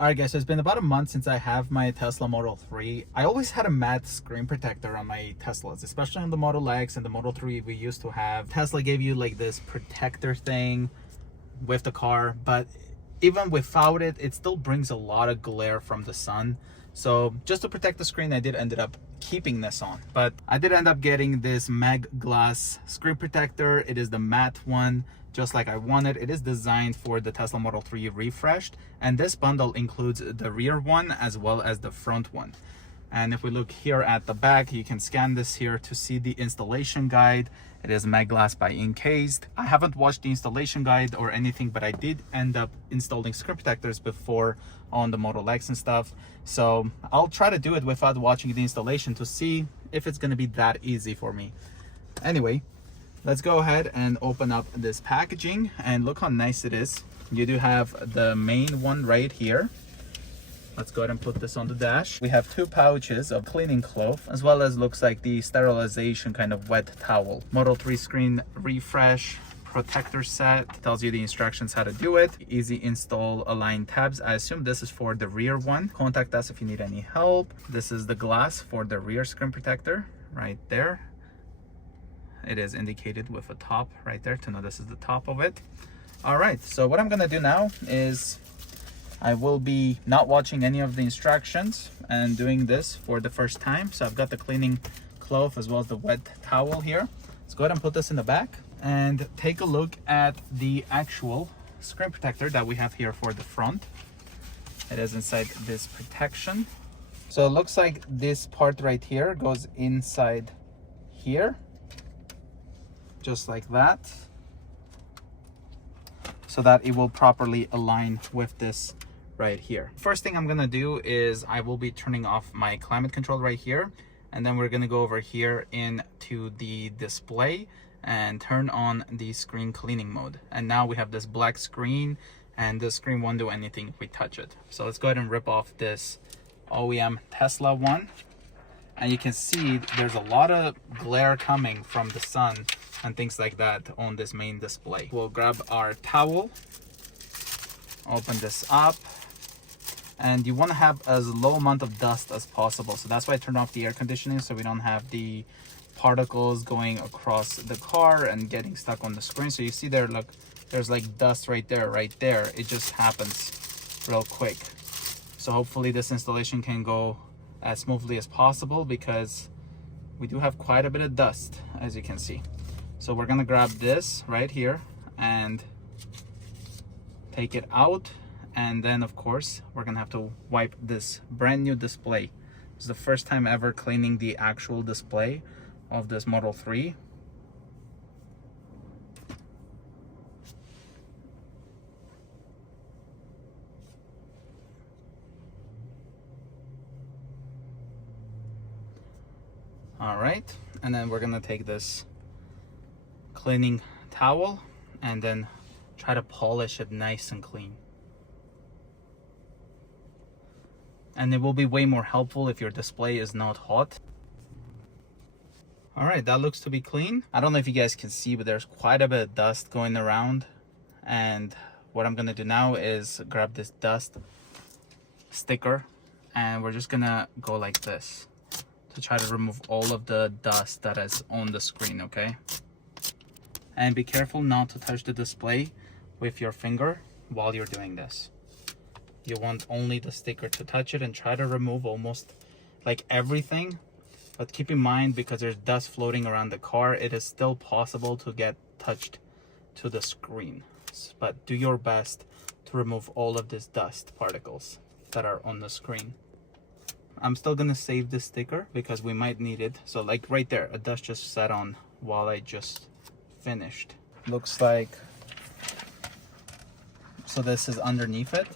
Alright guys, so it's been about a month since I have my Tesla Model 3. I always had a matte screen protector on my Teslas, especially on the Model X and the Model 3 we used to have. Tesla gave you like this protector thing with the car, but even without it, it still brings a lot of glare from the sun. So just to protect the screen, I did ended up keeping this on. But I did end up getting this Mag Glass screen protector. It is the matte one, just like I wanted. It is designed for the Tesla Model 3 refreshed, and this bundle includes the rear one as well as the front one. And if we look here at the back, you can scan this here to see the installation guide. It is Mag Glass by Encased. I haven't watched the installation guide or anything, but I did end up installing screen protectors before on the Model X and stuff. So I'll try to do it without watching the installation to see if it's gonna be that easy for me. Anyway, let's go ahead and open up this packaging and look how nice it is. You do have the main one right here. Let's go ahead and put this on the dash. We have two pouches of cleaning cloth, as well as looks like the sterilization kind of wet towel. Model 3 screen refresh protector set. Tells you the instructions how to do it. Easy install align tabs. I assume this is for the rear one. Contact us if you need any help. This is the glass for the rear screen protector right there. It is indicated with a top right there to know this is the top of it. All right, so what I'm gonna do now is I will be not watching any of the instructions and doing this for the first time. So I've got the cleaning cloth as well as the wet towel here. Let's go ahead and put this in the back and take a look at the actual screen protector that we have here for the front. It is inside this protection. So it looks like this part right here goes inside here, just like that, so that it will properly align with this right here. First thing I'm gonna do is I will be turning off my climate control right here, and then we're gonna go over here into the display and turn on the screen cleaning mode. And now we have this black screen, and the screen won't do anything if we touch it. So let's go ahead and rip off this OEM Tesla one, and you can see there's a lot of glare coming from the sun and things like that on this main display. We'll grab our towel, open this up, and you want to have as low amount of dust as possible. So that's why I turned off the air conditioning, so we don't have the particles going across the car and getting stuck on the screen. So you see there, look, there's like dust right there. It just happens real quick. So hopefully this installation can go as smoothly as possible, because we do have quite a bit of dust, as you can see. So we're gonna grab this right here and take it out, and then of course we're gonna have to wipe this brand new display. It's the first time ever cleaning the actual display of this Model 3. All right, and then we're gonna take this cleaning towel and then try to polish it nice and clean. And it will be way more helpful if your display is not hot. All right, that looks to be clean. I don't know if you guys can see, but there's quite a bit of dust going around. And what I'm gonna do now is grab this dust sticker, and we're just gonna go like this to try to remove all of the dust that is on the screen, okay? And be careful not to touch the display with your finger while you're doing this. You want only the sticker to touch it, and try to remove almost like everything. But keep in mind, because there's dust floating around the car, it is still possible to get touched to the screen. But do your best to remove all of these dust particles that are on the screen. I'm still gonna save this sticker because we might need it. So like right there, a dust just sat on while I just finished. Looks like, so this is underneath it,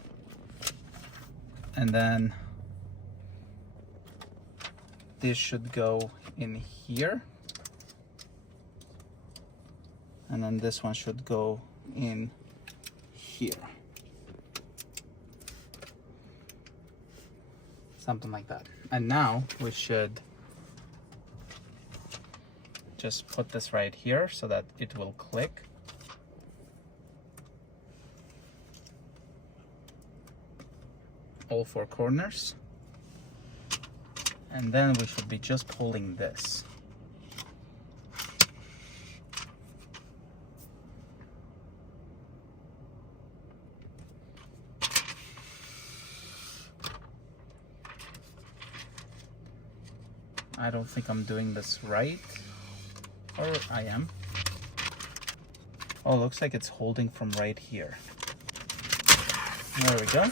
and then this should go in here, and then this one should go in here, something like that. And now we should just put this right here so that it will click. all four corners. And then we should be just pulling this. I don't think I'm doing this right, or I am. Oh, looks like it's holding from right here. There we go.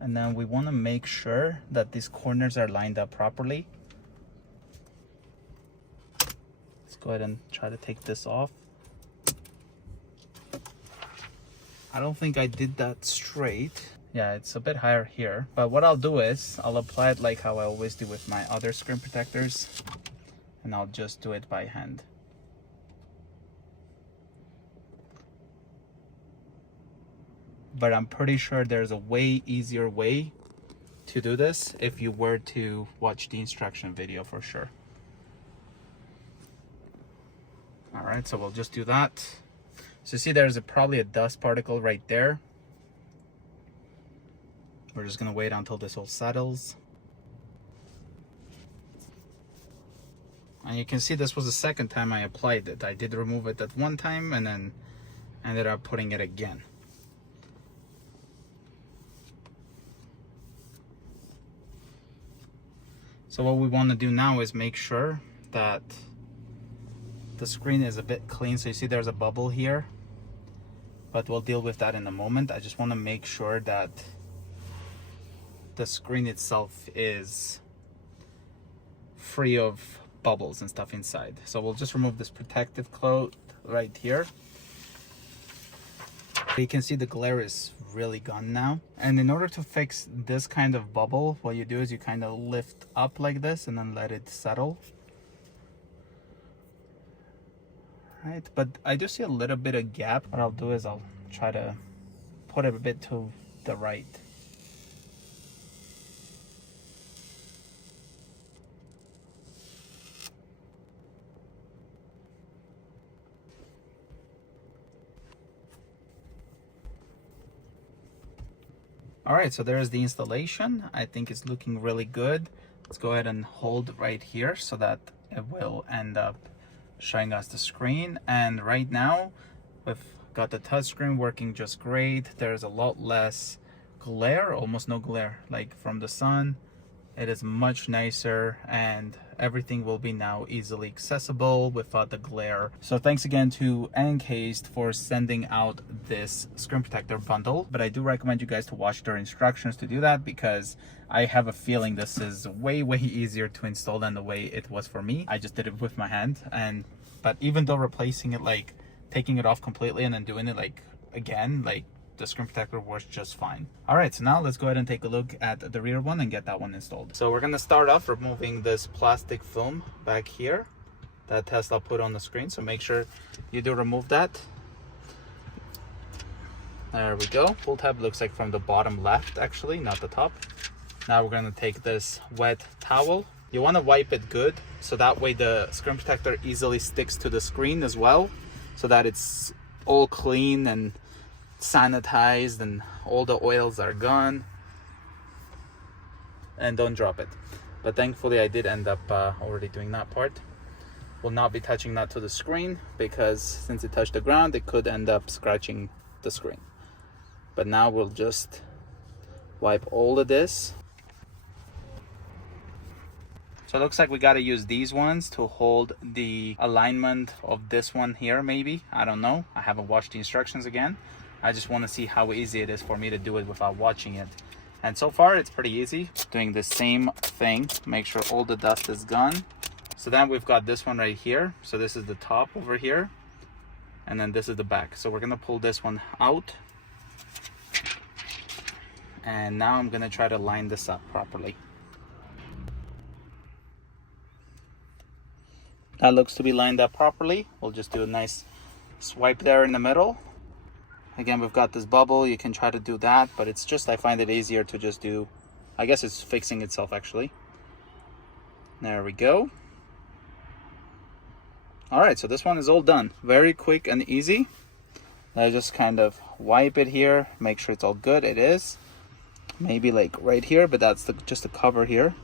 And then we want to make sure that these corners are lined up properly. Let's go ahead and try to take this off. I don't think I did that straight. Yeah, it's a bit higher here. But what I'll do is I'll apply it like how I always do with my other screen protectors. And I'll just do it by hand. But I'm pretty sure there's a way easier way to do this if you were to watch the instruction video for sure. All right, so we'll just do that. So see, there's probably a dust particle right there. We're just gonna wait until this all settles. And you can see this was the second time I applied it. I did remove it at one time and then ended up putting it again. So what we want to do now is make sure that the screen is a bit clean. So you see there's a bubble here, but we'll deal with that in a moment. I just want to make sure that the screen itself is free of bubbles and stuff inside. So we'll just remove this protective cloth right here. You can see the glare is really gone now. And in order to fix this kind of bubble, what you do is you kind of lift up like this and then let it settle. Right, but I do see a little bit of gap. What I'll do is I'll try to put it a bit to the right. All right, so there's the installation. I think it's looking really good. Let's go ahead and hold right here so that it will end up showing us the screen. And right now we've got the touchscreen working just great. There's a lot less glare, almost no glare, like from the sun. It is much nicer and everything will be now easily accessible without the glare. So thanks again to Encased for sending out this screen protector bundle. But I do recommend you guys to watch their instructions to do that, because I have a feeling this is way easier to install than the way it was for me. I just did it with my hand, but even though replacing it, like taking it off completely and then doing it like again, like the screen protector works just fine. All right, so now let's go ahead and take a look at the rear one and get that one installed. So we're gonna start off removing this plastic film back here that Tesla put on the screen. So make sure you do remove that. There we go. Pull tab looks like from the bottom left, actually, not the top. Now we're gonna take this wet towel. You wanna wipe it good, so that way the screen protector easily sticks to the screen as well, so that it's all clean and sanitized and all the oils are gone. And don't drop it. But thankfully I did end up already doing that part. Will not be touching that to the screen, because since it touched the ground it could end up scratching the screen. But now we'll just wipe all of this. So it looks like we got to use these ones to hold the alignment of this one here, maybe. I don't know. I haven't watched the instructions again. I just want to see how easy it is for me to do it without watching it. And so far it's pretty easy. Doing the same thing, make sure all the dust is gone. So then we've got this one right here. So this is the top over here. And then this is the back. So we're gonna pull this one out. And now I'm gonna try to line this up properly. That looks to be lined up properly. We'll just do a nice swipe there in the middle. Again, we've got this bubble. You can try to do that, but it's just, I find it easier to just do, I guess it's fixing itself actually. There we go. All right, so this one is all done. Very quick and easy. I just kind of wipe it here, make sure it's all good. It is. maybe like right here, but that's just the cover here.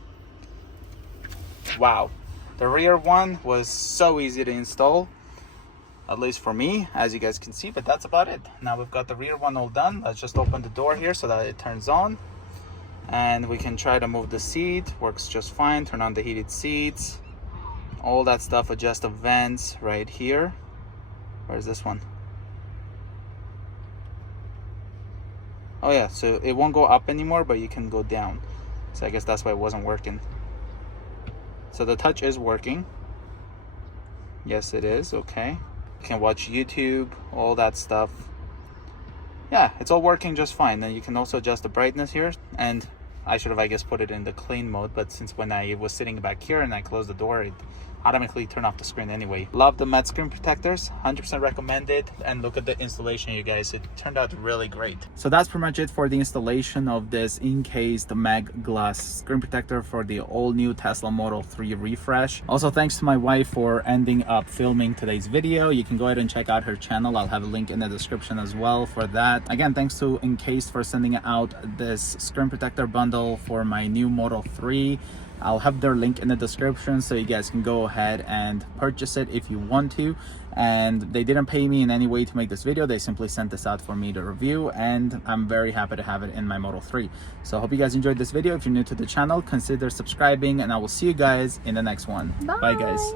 Wow, the rear one was so easy to install, at least for me, as you guys can see, but that's about it. Now we've got the rear one all done. Let's just open the door here so that it turns on, and we can try to move the seat. Works just fine. Turn on the heated seats, all that stuff. Adjust the vents right here. Where's this one? Oh yeah, so it won't go up anymore, but you can go down. So I guess that's why it wasn't working. So the touch is working. Yes, it is. Okay. You can watch YouTube, all that stuff. Yeah, it's all working just fine. Then you can also adjust the brightness here, and I should have, I guess, put it in the clean mode, but since when I was sitting back here and I closed the door, it automatically turned off the screen anyway. Love the matte screen protectors, 100% recommend it. And look at the installation, you guys, it turned out really great. So that's pretty much it for the installation of this encased mag glass screen protector for the all new Tesla Model 3 refresh. Also, thanks to my wife for ending up filming today's video. You can go ahead and check out her channel. I'll have a link in the description as well for that. Again, thanks to Encased for sending out this screen protector bundle for my new Model 3. I'll have their link in the description so you guys can go ahead and purchase it if you want to. And they didn't pay me in any way to make this video. They simply sent this out for me to review, and I'm very happy to have it in my Model 3. So I hope you guys enjoyed this video. If you're new to the channel, consider subscribing, and I will see you guys in the next one. Bye guys.